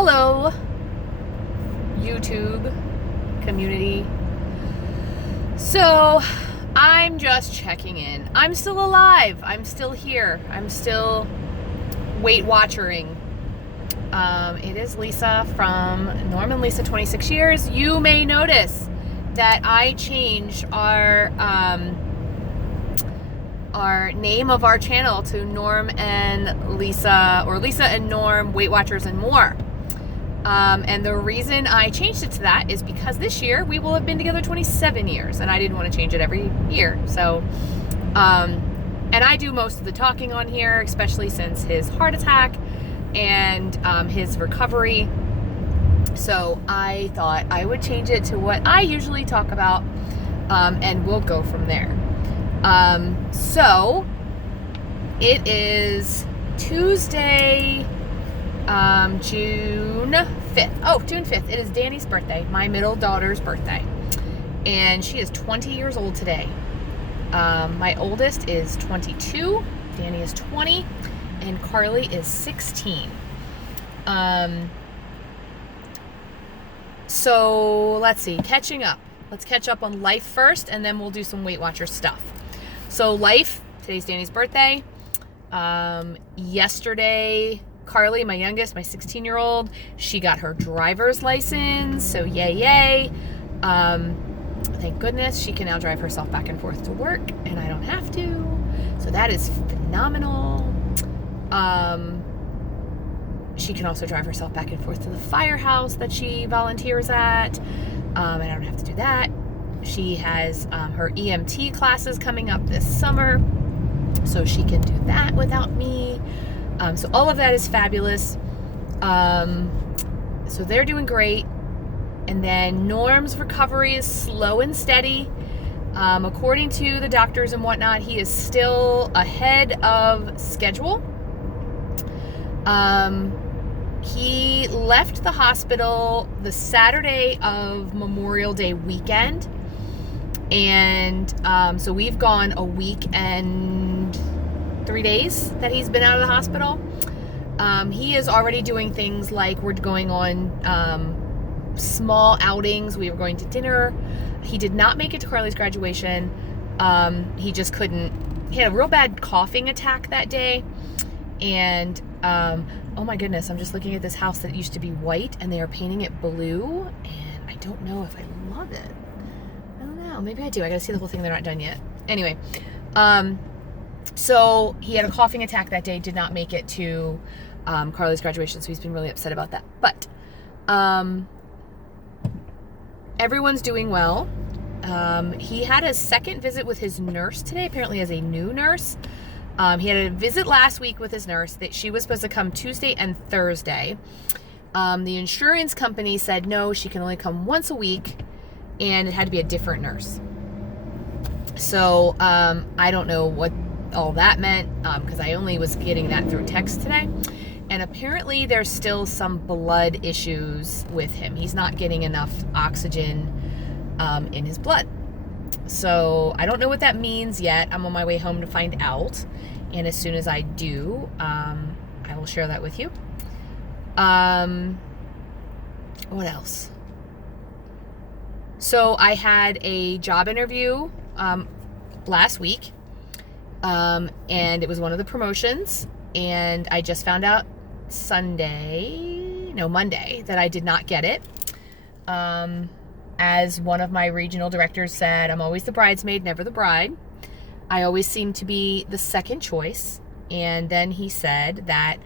Hello, YouTube community. So, I'm just checking in. I'm still alive. I'm still here. I'm still Weight Watchering. It is Lisa from Norm and Lisa 26 years. You may notice that I changed our name of our channel to Norm and Lisa, or Lisa and Norm Weight Watchers and More. And the reason I changed it to that is because this year we will have been together 27 years, and I didn't want to change it every year. So, and I do most of the talking on here, especially since his heart attack and his recovery. So I thought I would change it to what I usually talk about, and we'll go from there. So it is Tuesday, June 5th. Oh, June 5th. It is Danny's birthday, my middle daughter's birthday. And she is 20 years old today. My oldest is 22, Danny is 20, and Carly is 16. So let's see, catching up. Let's catch up on life first, and then we'll do some Weight Watcher stuff. So life, today's Danny's birthday. Yesterday, Carly, my youngest, my 16-year-old, she got her driver's license, so yay. Thank goodness she can now drive herself back and forth to work, and I don't have to, so that is phenomenal. She can also drive herself back and forth to the firehouse that she volunteers at, and I don't have to do that. She has her EMT classes coming up this summer, so she can do that without me. So all of that is fabulous. So they're doing great. And then Norm's recovery is slow and steady. According to the doctors and whatnot, he is still ahead of schedule. He left the hospital the Saturday of Memorial Day weekend. And so we've gone a week and 3 days that he's been out of the hospital. He is already doing things like we're going on small outings. We were going to dinner. He did not make it to Carly's graduation. He just couldn't. He had a real bad coughing attack that day. And oh my goodness, I'm just looking at this house that used to be white and they are painting it blue. And I don't know if I love it. I don't know. Maybe I do. I gotta see the whole thing. They're not done yet. Anyway, so he had a coughing attack that day, did not make it to Carly's graduation, so he's been really upset about that. But everyone's doing well. He had a second visit with his nurse today, apparently as a new nurse. He had a visit last week with his nurse that she was supposed to come Tuesday and Thursday. The insurance company said no, she can only come once a week, and it had to be a different nurse. So I don't know what all that meant, because I only was getting that through text today. And apparently there's still some blood issues with him. He's not getting enough oxygen in his blood. So I don't know what that means yet. I'm on my way home to find out. And as soon as I do, I will share that with you. What else? So I had a job interview last week. And it was one of the promotions. And I just found out Monday, that I did not get it. As one of my regional directors said, I'm always the bridesmaid, never the bride. I always seem to be the second choice. And then he said that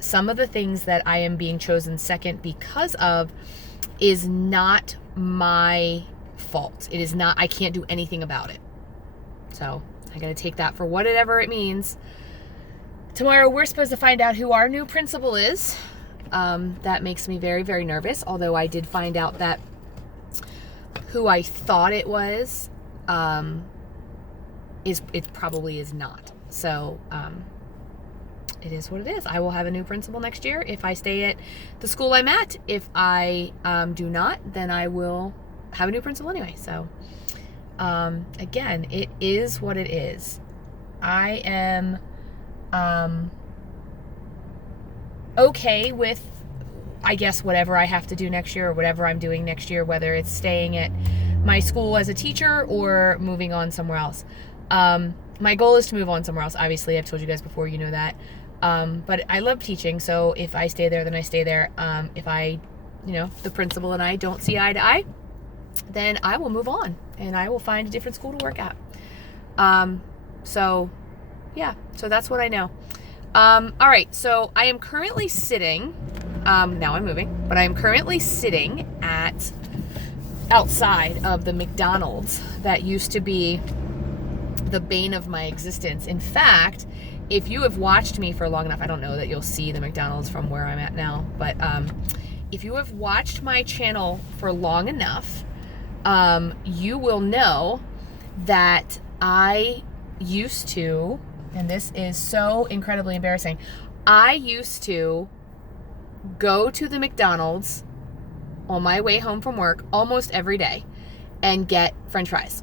some of the things that I am being chosen second because of is not my fault. It is not, I can't do anything about it. So I got to take that for whatever it means. Tomorrow we're supposed to find out who our new principal is. That makes me very, very nervous. Although I did find out that who I thought it was, it probably is not. So it is what it is. I will have a new principal next year if I stay at the school I'm at. If I do not, then I will have a new principal anyway. So again, it is what it is. I am okay with I guess whatever I have to do next year or whatever I'm doing next year, whether it's staying at my school as a teacher or moving on somewhere else. My goal is to move on somewhere else. Obviously, I've told you guys before, you know that. But I love teaching, so if I stay there, then I stay there. If I, the principal and I don't see eye to eye, then I will move on and I will find a different school to work at. So that's what I know. All right, so I am currently sitting, now I'm moving, but I am currently sitting outside of the McDonald's that used to be the bane of my existence. In fact, if you have watched me for long enough, I don't know that you'll see the McDonald's from where I'm at now, but if you have watched my channel for long enough, you will know that I used to, and this is so incredibly embarrassing, I used to go to the McDonald's on my way home from work almost every day and get French fries.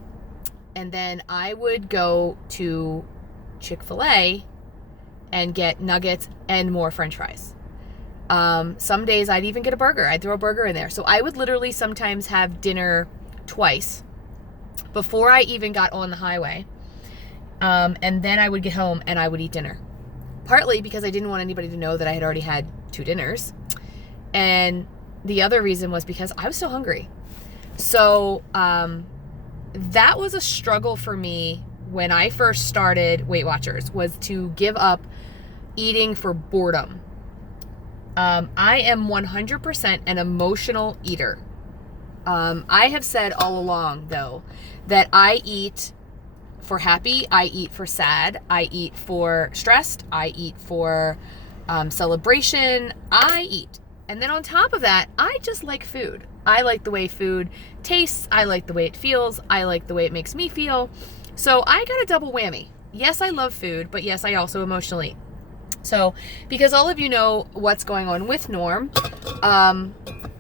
And then I would go to Chick-fil-A and get nuggets and more French fries. Some days I'd even get a burger. I'd throw a burger in there. So I would literally sometimes have dinner twice before I even got on the highway. And then I would get home and I would eat dinner. Partly because I didn't want anybody to know that I had already had 2 dinners. And the other reason was because I was so hungry. So that was a struggle for me when I first started Weight Watchers, was to give up eating for boredom. I am 100% an emotional eater. I have said all along, though, that I eat for happy, I eat for sad, I eat for stressed, I eat for celebration, I eat. And then on top of that, I just like food. I like the way food tastes, I like the way it feels, I like the way it makes me feel. So I got a double whammy. Yes, I love food, but yes, I also emotionally eat. So, because all of you know what's going on with Norm,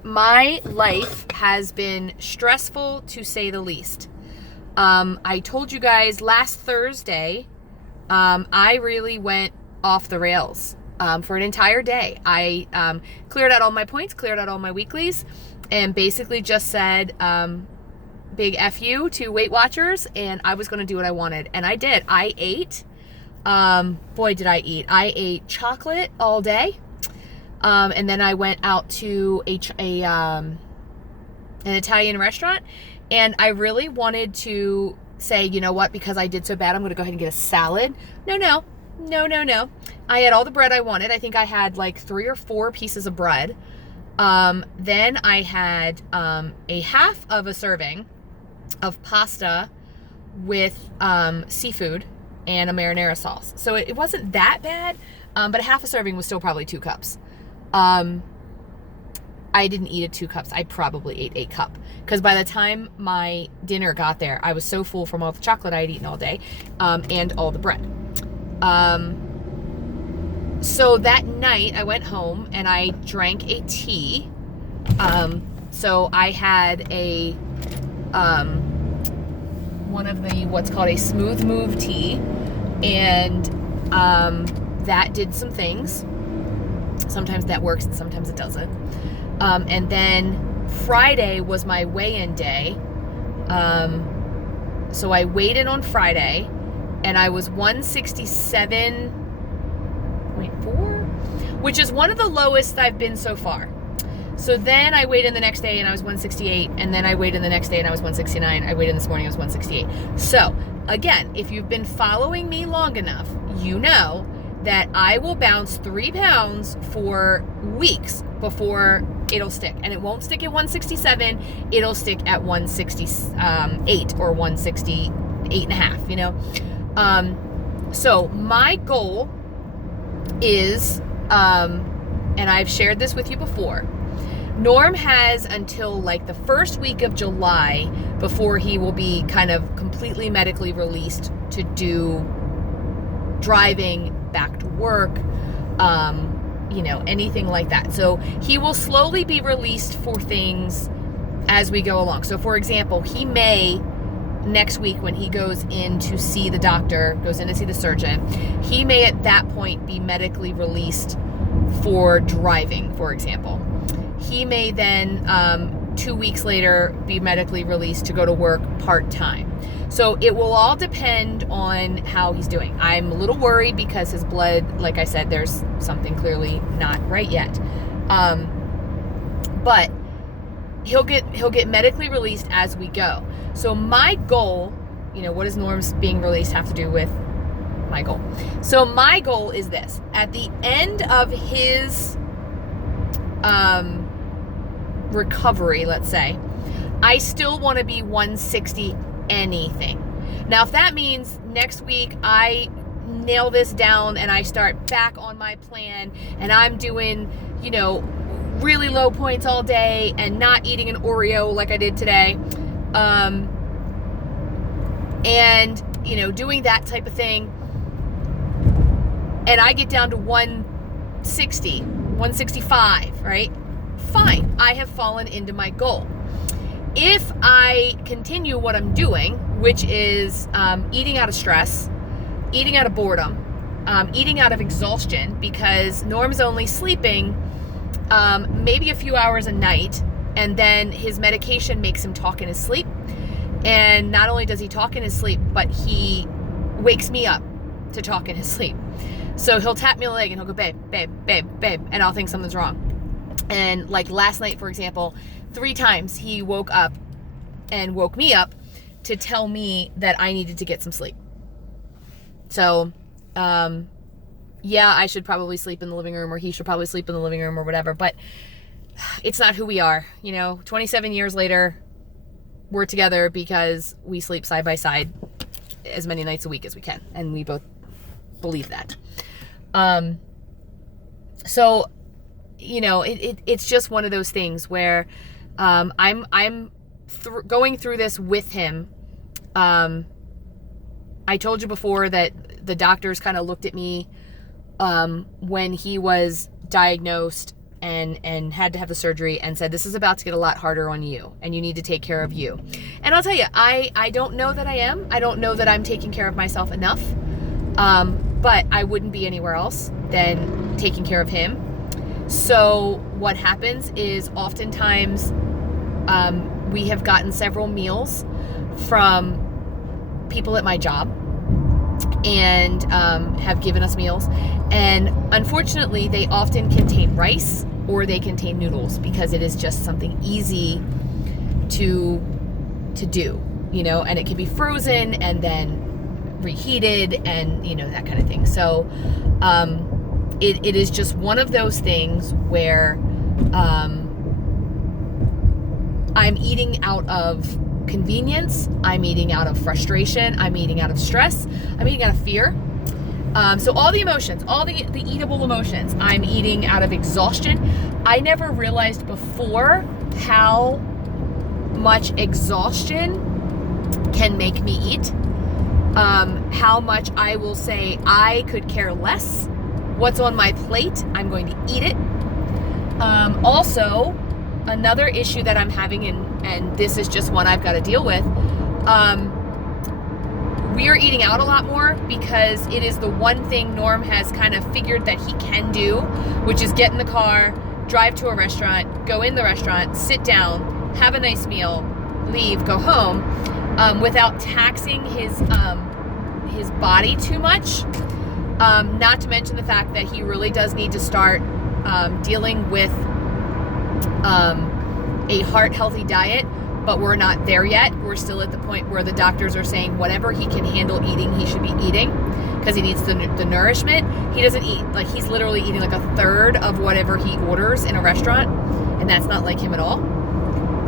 my life has been stressful to say the least. I told you guys last Thursday, I really went off the rails for an entire day. I cleared out all my points, cleared out all my weeklies, and basically just said big F you to Weight Watchers, and I was going to do what I wanted. And I did. I ate. Boy, did I eat. I ate chocolate all day. And then I went out to an Italian restaurant, and I really wanted to say, you know what, because I did so bad, I'm going to go ahead and get a salad. No. I had all the bread I wanted. I think I had like 3 or 4 pieces of bread. Then I had a half of a serving of pasta with seafood and a marinara sauce. So it wasn't that bad, but a half a serving was still probably 2 cups. I didn't eat it 2 cups. I probably ate 1 cup, because by the time my dinner got there, I was so full from all the chocolate I had eaten all day, and all the bread. So that night I went home and I drank a tea. So I had a one of the what's called a smooth move tea, and that did some things. Sometimes that works and sometimes it doesn't. And then Friday was my weigh-in day. So I weighed in on Friday and I was 167.4, which is one of the lowest I've been so far. So then I weighed in the next day and I was 168, and then I weighed in the next day and I was 169. I weighed in this morning, I was 168. So again, if you've been following me long enough, you know that I will bounce 3 pounds for weeks before it'll stick. And it won't stick at 167, it'll stick at 168 or 168 and a half, you know? So my goal is, and I've shared this with you before, Norm has until like the first week of July before he will be kind of completely medically released to do driving, back to work, anything like that. So he will slowly be released for things as we go along. So for example, he may next week, when he goes in to see the doctor, goes in to see the surgeon, he may at that point be medically released for driving, for example. he may then 2 weeks later be medically released to go to work part-time. So it will all depend on how he's doing. I'm a little worried because his blood, like I said, there's something clearly not right yet. But he'll get medically released as we go. So my goal, what does Norm's being released have to do with my goal? So my goal is this: at the end of his recovery, let's say, I still want to be 160 anything. Now, if that means next week I nail this down and I start back on my plan and I'm doing, really low points all day and not eating an Oreo like I did today, and, doing that type of thing, and I get down to 160, 165, right? Fine, I have fallen into my goal. If I continue what I'm doing, which is eating out of stress, eating out of boredom, eating out of exhaustion, because Norm's only sleeping maybe a few hours a night, and then his medication makes him talk in his sleep. And not only does he talk in his sleep, but he wakes me up to talk in his sleep. So he'll tap me on the leg and he'll go, babe, babe, babe, babe, and I'll think something's wrong. And like last night, for example, 3 times he woke up and woke me up to tell me that I needed to get some sleep. So, yeah, I should probably sleep in the living room, or he should probably sleep in the living room, or whatever, but it's not who we are. 27 years later, we're together because we sleep side by side as many nights a week as we can, and we both believe that. So, it's just one of those things where I'm going through this with him. I told you before that the doctors kind of looked at me when he was diagnosed and had to have the surgery and said, this is about to get a lot harder on you and you need to take care of you. And I'll tell you, I don't know that I am. I don't know that I'm taking care of myself enough. But I wouldn't be anywhere else than taking care of him. So what happens is oftentimes we have gotten several meals from people at my job and have given us meals. And unfortunately, they often contain rice or they contain noodles because it is just something easy to do, and it can be frozen and then reheated and, that kind of thing. So it is just one of those things where I'm eating out of convenience, I'm eating out of frustration, I'm eating out of stress, I'm eating out of fear. So all the emotions, all the eatable emotions, I'm eating out of exhaustion. I never realized before how much exhaustion can make me eat. How much I will say I could care less. What's on my plate, I'm going to eat it. Also, another issue that I'm having, and this is just one I've got to deal with, we are eating out a lot more because it is the one thing Norm has kind of figured that he can do, which is get in the car, drive to a restaurant, go in the restaurant, sit down, have a nice meal, leave, go home, without taxing his body too much. Not to mention the fact that he really does need to start dealing with a heart-healthy diet, but we're not there yet. We're still at the point where the doctors are saying whatever he can handle eating, he should be eating because he needs the nourishment. He doesn't eat, like he's literally eating like a third of whatever he orders in a restaurant, and that's not like him at all.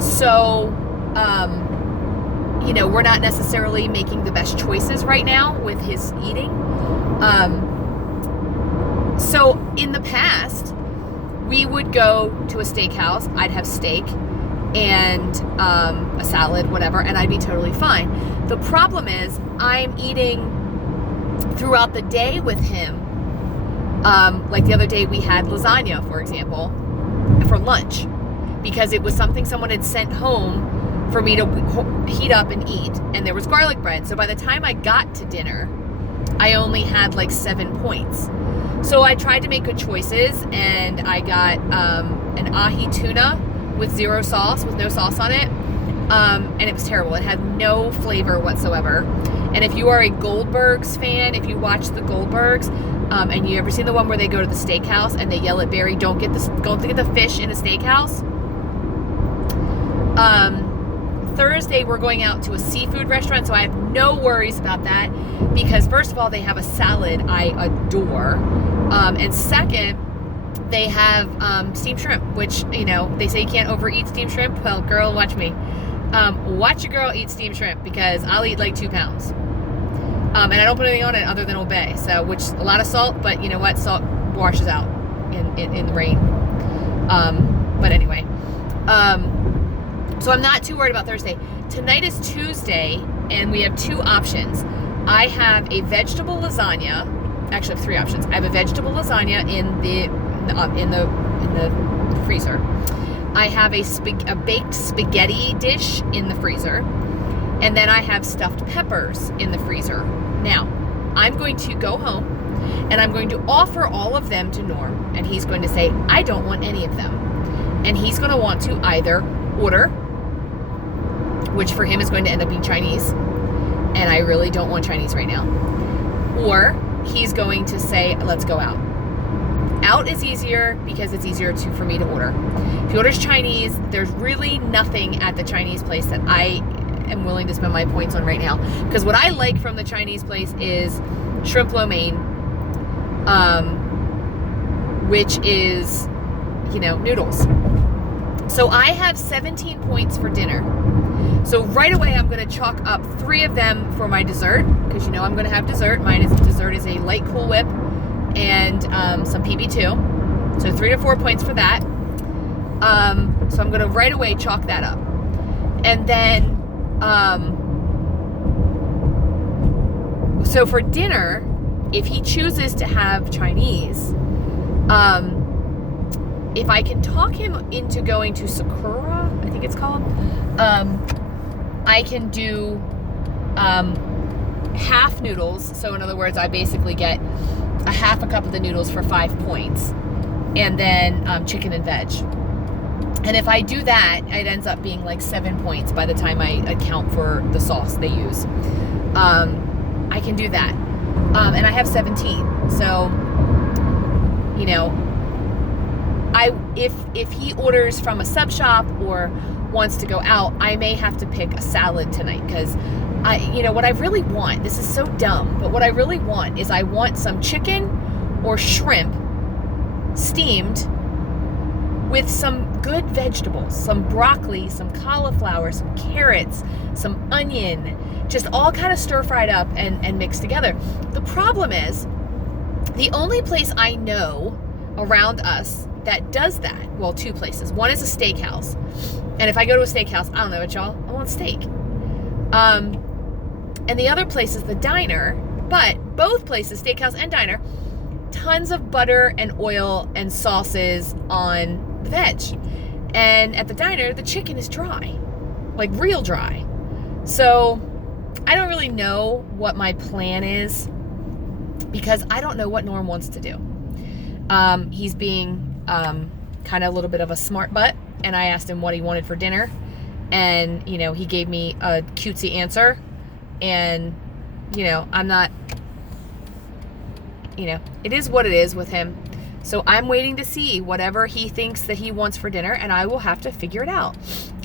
So, we're not necessarily making the best choices right now with his eating. So in the past, we would go to a steakhouse, I'd have steak and a salad, whatever, and I'd be totally fine. The problem is I'm eating throughout the day with him. Like the other day we had lasagna, for example, for lunch because it was something someone had sent home for me to heat up and eat, and there was garlic bread. So by the time I got to dinner, I only had like 7 points. So I tried to make good choices, and I got an ahi tuna with zero sauce, with no sauce on it. And it was terrible. It had no flavor whatsoever. And if you are a Goldberg's fan, if you watch the Goldbergs, and you ever seen the one where they go to the steakhouse and they yell at Barry, don't get the fish in a steakhouse. Thursday we're going out to a seafood restaurant, so I have no worries about that, because first of all, they have a salad I adore, and second, they have steamed shrimp, which, you know, they say you can't overeat steamed shrimp. Well, girl, watch me. Watch your girl eat steamed shrimp, because I'll eat like 2 pounds. And I don't put anything on it other than Old Bay, so, which a lot of salt, but you know what? Salt washes out in the rain. But anyway, so I'm not too worried about Thursday. Tonight is Tuesday, and we have 2 options. I have a vegetable lasagna. Actually, I have 3 options. I have a vegetable lasagna in the freezer. I have a baked spaghetti dish in the freezer, and then I have stuffed peppers in the freezer. Now, I'm going to go home, and I'm going to offer all of them to Norm, and he's going to say, I don't want any of them. And he's going to want to either order, which for him is going to end up being Chinese, and I really don't want Chinese right now, or he's going to say, let's go out. Out is easier because it's easier for me to order. If he orders Chinese, there's really nothing at the Chinese place that I am willing to spend my points on right now. Because what I like from the Chinese place is shrimp lo mein, which is, you know, noodles. So I have 17 points for dinner. So right away, I'm going to chalk up 3 of them for my dessert, because you know I'm going to have dessert. Dessert is a light Cool Whip and some PB2. So 3 to 4 points for that. So I'm going to right away chalk that up. And then, so for dinner, if he chooses to have Chinese, if I can talk him into going to Sakura, I think it's called, I can do half noodles. So in other words, I basically get a half a cup of the noodles for 5 points, and then chicken and veg. And if I do that, it ends up being like 7 points by the time I account for the sauce they use. I can do that. And I have 17. So, you know, if he orders from a sub shop or wants to go out, I may have to pick a salad tonight, because what I really want, this is so dumb, but what I really want is I want some chicken or shrimp steamed with some good vegetables, some broccoli, some cauliflower, some carrots, some onion, just all kind of stir fried up and mixed together. The problem is, the only place I know around us that does that, well, 2 places. One is a steakhouse. And if I go to a steakhouse, I don't know it, y'all, I want steak. And the other place is the diner, but both places, steakhouse and diner, tons of butter and oil and sauces on the veg. And at the diner, the chicken is dry, like real dry. So I don't really know what my plan is, because I don't know what Norm wants to do. He's being kind of a little bit of a smart butt, and I asked him what he wanted for dinner, and he gave me a cutesy answer, and I'm not, it is what it is with him. So I'm waiting to see whatever he thinks that he wants for dinner, and I will have to figure it out.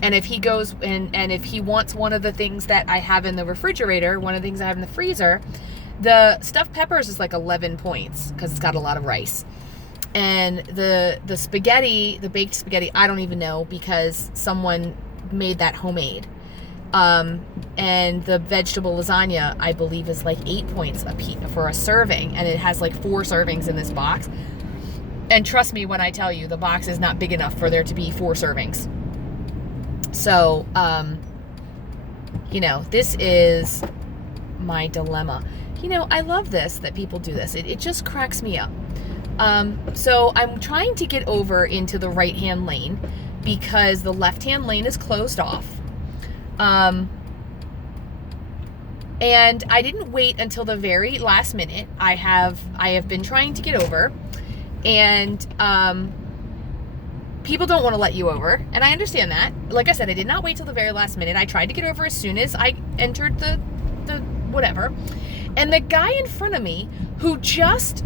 And if he goes and if he wants one of the things that I have in the refrigerator, one of the things I have in the freezer, the stuffed peppers is like 11 points because it's got a lot of rice. And the spaghetti, the baked spaghetti, I don't even know, because someone made that homemade. And the vegetable lasagna, I believe, is like 8 points for a serving, and it has like 4 servings in this box. And trust me when I tell you, the box is not big enough for there to be 4 servings. So, this is my dilemma. I love this, that people do this. It just cracks me up. So I'm trying to get over into the right-hand lane because the left-hand lane is closed off. And I didn't wait until the very last minute. I have been trying to get over, and people don't want to let you over, and I understand that. Like I said, I did not wait till the very last minute. I tried to get over as soon as I entered the whatever. And the guy in front of me, who just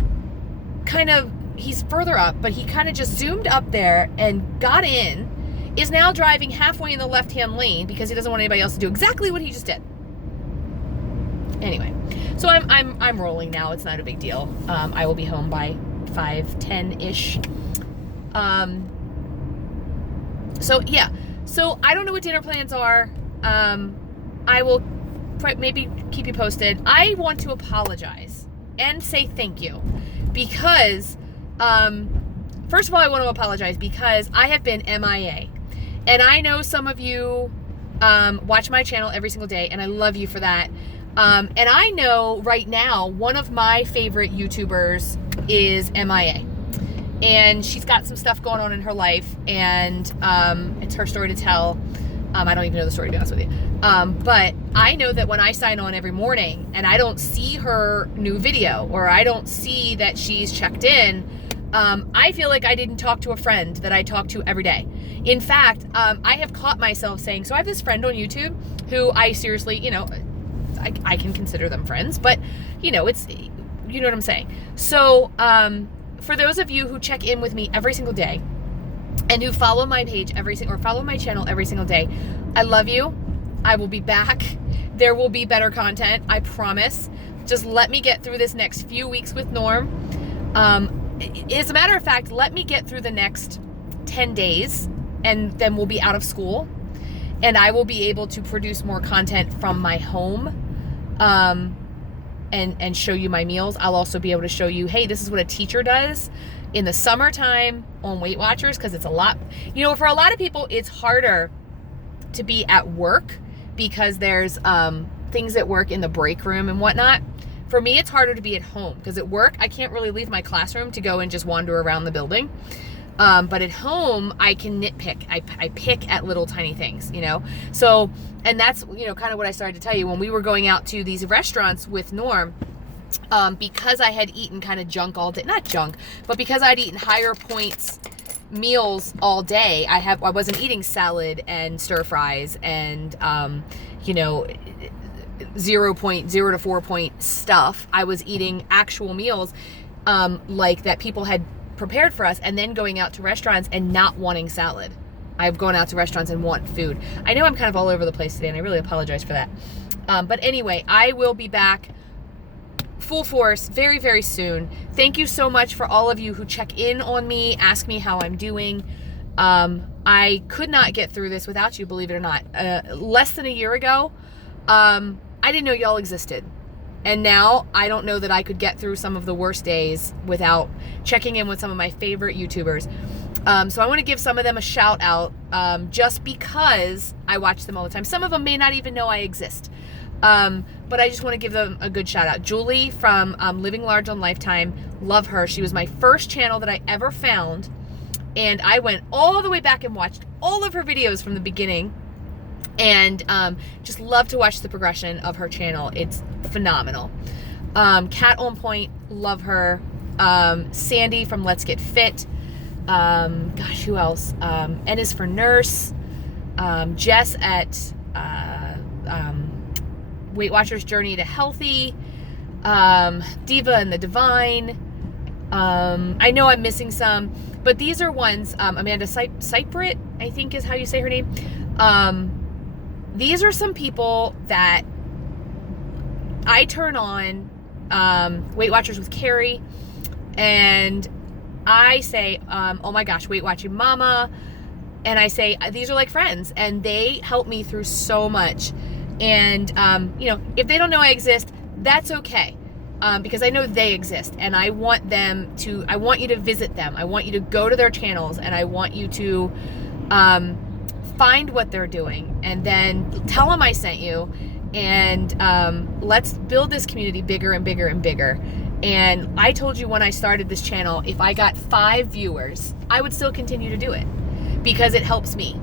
he's further up, but he kind of just zoomed up there and got in, is now driving halfway in the left-hand lane because he doesn't want anybody else to do exactly what he just did. Anyway, so I'm rolling now. It's not a big deal. I will be home by 5:10-ish. So yeah. So I don't know what dinner plans are. I will maybe keep you posted. I want to apologize and say thank you because, first of all, I want to apologize because I have been MIA, and I know some of you watch my channel every single day, and I love you for that. And I know right now one of my favorite YouTubers is MIA, and she's got some stuff going on in her life, and it's her story to tell. I don't even know the story, to be honest with you. But I know that when I sign on every morning and I don't see her new video, or I don't see that she's checked in, I feel like I didn't talk to a friend that I talk to every day. In fact, I have caught myself saying, so I have this friend on YouTube who I seriously, I can consider them friends, but it's, you know what I'm saying? So, for those of you who check in with me every single day and who follow my page or follow my channel every single day, I love you. I will be back. There will be better content, I promise. Just let me get through this next few weeks with Norm. As a matter of fact, let me get through the next 10 days, and then we'll be out of school, and I will be able to produce more content from my home, and show you my meals. I'll also be able to show you, hey, this is what a teacher does in the summertime on Weight Watchers, because it's a lot, for a lot of people, it's harder to be at work because there's things at work in the break room and whatnot. For me, it's harder to be at home because at work, I can't really leave my classroom to go and just wander around the building. But at home, I can nitpick. I pick at little tiny things, So, and that's, kind of what I started to tell you when we were going out to these restaurants with Norm, because I had eaten kind of junk all day, not junk, but because I'd eaten higher points meals all day. I wasn't eating salad and stir fries and, 0.0 to 4 point stuff. I was eating actual meals, like that people had prepared for us, and then going out to restaurants and not wanting salad. I've gone out to restaurants and want food. I know I'm kind of all over the place today, and I really apologize for that. But anyway, I will be back full force very, very soon. Thank you so much for all of you who check in on me, ask me how I'm doing. I could not get through this without you, believe it or not. Less than a year ago, I didn't know y'all existed. And now I don't know that I could get through some of the worst days without checking in with some of my favorite YouTubers. So I want to give some of them a shout out, just because I watch them all the time. Some of them may not even know I exist. But I just want to give them a good shout out. Julie from Living Large on Lifetime, love her. She was my first channel that I ever found. And I went all the way back and watched all of her videos from the beginning. And just love to watch the progression of her channel. It's phenomenal. Kat on Point, love her. Sandy from Let's Get Fit. Gosh, who else? N is for Nurse. Jess at Weight Watchers Journey to Healthy. Diva and the Divine. I know I'm missing some, but these are ones. Amanda Cyprit, I think is how you say her name. These are some people that I turn on, Weight Watchers with Carrie, and I say, oh my gosh, Weight Watching Mama, and I say, these are like friends, and they help me through so much. And, if they don't know I exist, that's okay, because I know they exist, and I want you to visit them. I want you to go to their channels, and I want you to, find what they're doing, and then tell them I sent you, and let's build this community bigger and bigger and bigger. And I told you when I started this channel, if I got 5 viewers, I would still continue to do it because it helps me.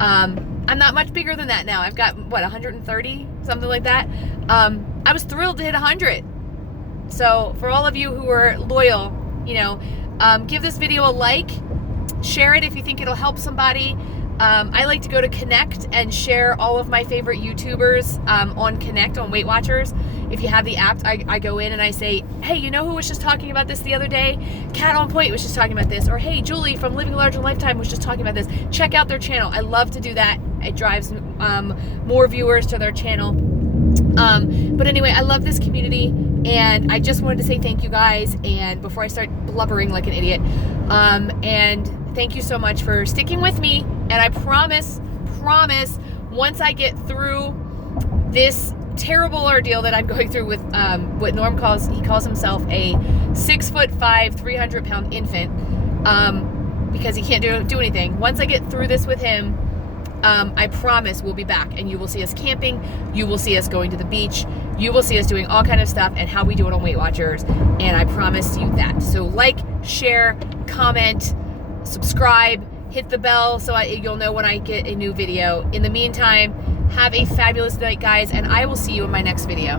I'm not much bigger than that now. I've got 130 something like that. I was thrilled to hit 100. So for all of you who are loyal, you know, give this video a like, share it if you think it'll help somebody. I like to go to Connect and share all of my favorite YouTubers on Connect, on Weight Watchers. If you have the app, I go in and I say, hey, you know who was just talking about this the other day? Cat on Point was just talking about this. Or hey, Julie from Living Large and Lifetime was just talking about this. Check out their channel. I love to do that. It drives more viewers to their channel. But anyway, I love this community, and I just wanted to say thank you guys, and before I start blubbering like an idiot, and thank you so much for sticking with me, and I promise, once I get through this terrible ordeal that I'm going through with what Norm calls himself a 6'5", 300-pound infant, because he can't do anything. Once I get through this with him, I promise we'll be back, and you will see us camping, you will see us going to the beach, you will see us doing all kind of stuff, and how we do it on Weight Watchers, and I promise you that. So like, share, comment, subscribe, hit the bell so you'll know when I get a new video. In the meantime, have a fabulous night, guys, and I will see you in my next video.